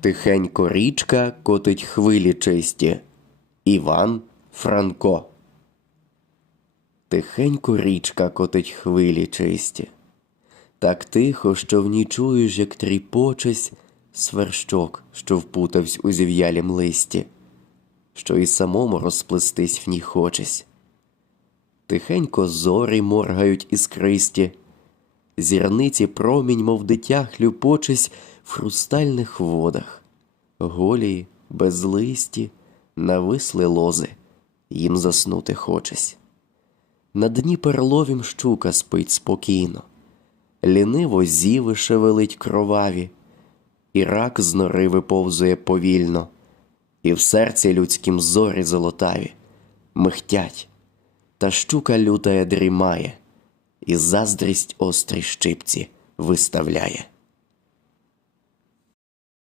Тихенько річка котить хвилі чисті. Іван Франко. Тихенько річка котить хвилі чисті. Так тихо, що в ній чуєш, як тріпочесь сверщок, що впутавсь у зів'ялім листі, що і самому розплестись в ній хочесь. Тихенько зорі моргають іскристі, зірниці промінь, мов дитя, хлюпочись в хрустальних водах, голі, безлисті, нависли лози, їм заснути хочесь. На дні перловім щука спить спокійно, ліниво зіви шевелить кроваві, і рак з нори виповзує повільно, і в серці людськім зорі золотаві. Михтять, та щука лютая дрімає, і заздрість острі щипці виставляє.